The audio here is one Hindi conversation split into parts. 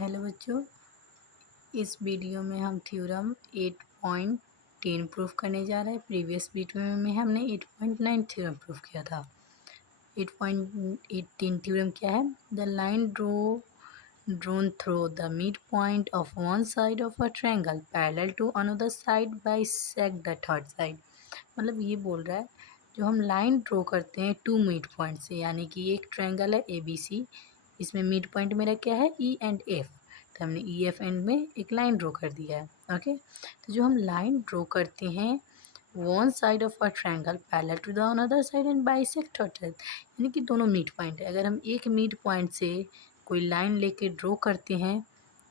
हेलो बच्चों, इस वीडियो में हम थ्योरम 8.10 प्रूफ करने जा रहे हैं। प्रीवियस वीडियो में हमने 8.9 थ्योरम प्रूफ किया था। 8.18 थ्योरम क्या है? The line drawn through the mid point of one side of a triangle parallel to another side bisect the third side. मतलब ये बोल रहा है, जो हम लाइन ड्रॉ करते हैं टू मिड पॉइंट से, यानी कि एक ट्रायंगल है ABC, इसमें मिड पॉइंट मेरा क्या है? E and F। तो हमने ई एफ एंड में एक लाइन ड्रॉ कर दिया है। ओके, तो जो हम लाइन ड्रॉ करते हैं one side of a triangle parallel to the another side and bisect third side, यानी कि दोनों मिड पॉइंट है। अगर हम एक मिड पॉइंट से कोई लाइन लेके ड्रॉ करते हैं,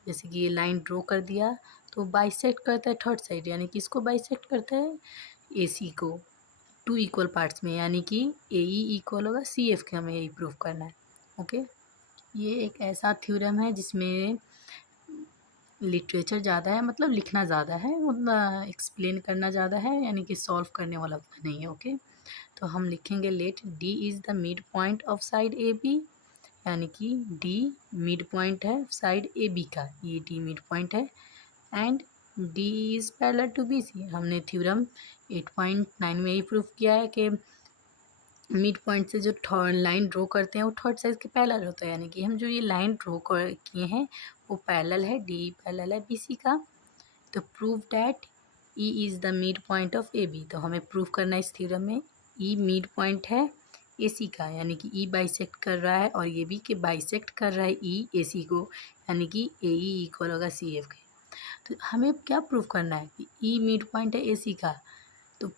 जैसे कि ये लाइन ड्रॉ कर दिया, तो बाइसेक्ट करता है थर्ड साइड, यानी कि इसको बाइसेक्ट करता है AC को टू इक्वल पार्ट्स में, यानी कि AE इक्वल होगा CF के। हमें यही प्रूफ करना है। ओके, ये एक ऐसा थ्योरम है जिसमें लिटरेचर ज़्यादा है, मतलब लिखना ज़्यादा है, उतना एक्सप्लेन करना ज़्यादा है, यानी कि सॉल्व करने वाला उतना नहीं है। ओके, तो हम लिखेंगे let D is the mid point of side AB, यानी कि D मिड पॉइंट है साइड AB का, ये D मिड पॉइंट है, and D is parallel to BC। हमने थ्योरम 8.9 में ही प्रूफ किया है कि मिड पॉइंट से जो लाइन ड्रॉ करते हैं वो थर्ड साइड के पैरेलल होता है, यानी कि हम जो ये लाइन ड्रॉ किए हैं वो पैरेलल है, D पैरेलल है BC का। तो prove that E is the mid point of AB। तो हमें प्रूव करना है इस थ्योरम में E मिड पॉइंट है AC का, यानी कि E बाइसेक्ट कर रहा है और ये भी कि बाइसेक्ट कर रहा है E AC को, यानी कि AE इक्वल होगा CF के। तो हमें क्या प्रूव करना है कि E मिड पॉइंट है AC का, तो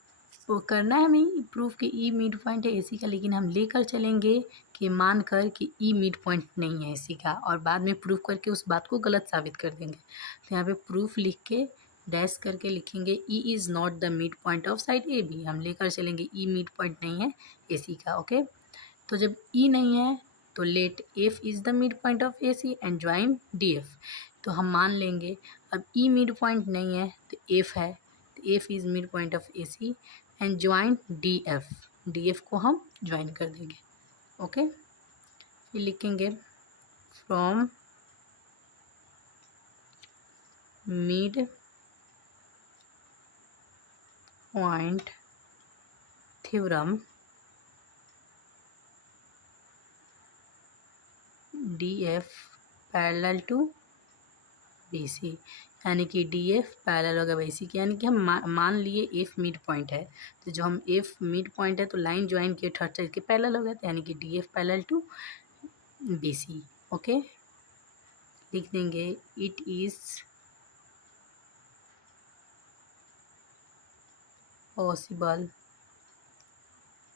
वो करना है हमें प्रूफ कि E मिड पॉइंट है AC का, लेकिन हम लेकर चलेंगे कि मान कर कि E मिड पॉइंट नहीं है AC का, और बाद में प्रूफ करके उस बात को गलत साबित कर देंगे। तो यहाँ पे प्रूफ लिख के डैश करके लिखेंगे E is not the mid point of side AB। हम लेकर चलेंगे E मिड पॉइंट नहीं है AC का। ओके, तो जब E नहीं है तो let F is the mid point of AC and join DF। तो हम मान लेंगे अब E मिड पॉइंट नहीं है तो F है, तो F is mid point of AC and join DF को हम ज्वाइन कर देंगे। ओके, फिर लिखेंगे from mid point theorem DF parallel to BC, यानी कि DF पैरेलल होगा BC के, यानी कि हम मान लिए F मिड पॉइंट है, तो जो हम F मिड पॉइंट है तो लाइन ज्वाइन किए थर्ड साइड के पैरेलल हो गया, यानी कि DF parallel to BC। Okay, लिख देंगे it is possible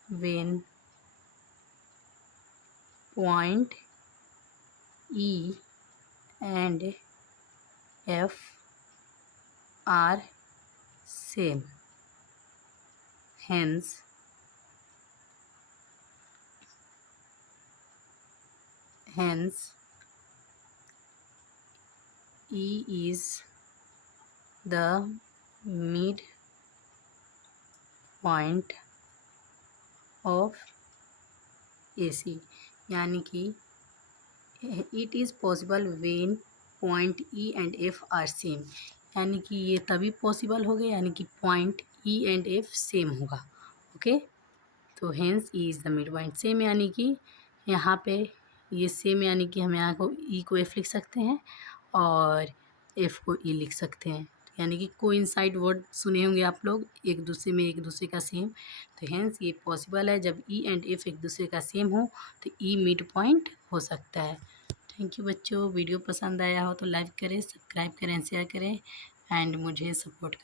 when point E and F are same, hence E is the mid point of AC, यानी कि it is possible when point E and F are same, यानी कि ये तभी पॉसिबल हो गया यानी कि point E and F same होगा। ओके, तो hence E is the mid point same, यानी कि यहाँ पे ये सेम, यानी कि हम यहाँ को E को F लिख सकते हैं और F को E लिख सकते हैं, यानी कि कोइंसाइड वर्ड सुने होंगे आप लोग, एक दूसरे में एक दूसरे का सेम। तो हेंस ये पॉसिबल है जब E एंड F एक दूसरे का सेम हो तो E मिड पॉइंट हो सकता है। थैंक यू बच्चों, वीडियो पसंद आया हो तो लाइक करें, सब्सक्राइब करें, शेयर करें एंड मुझे सपोर्ट करें।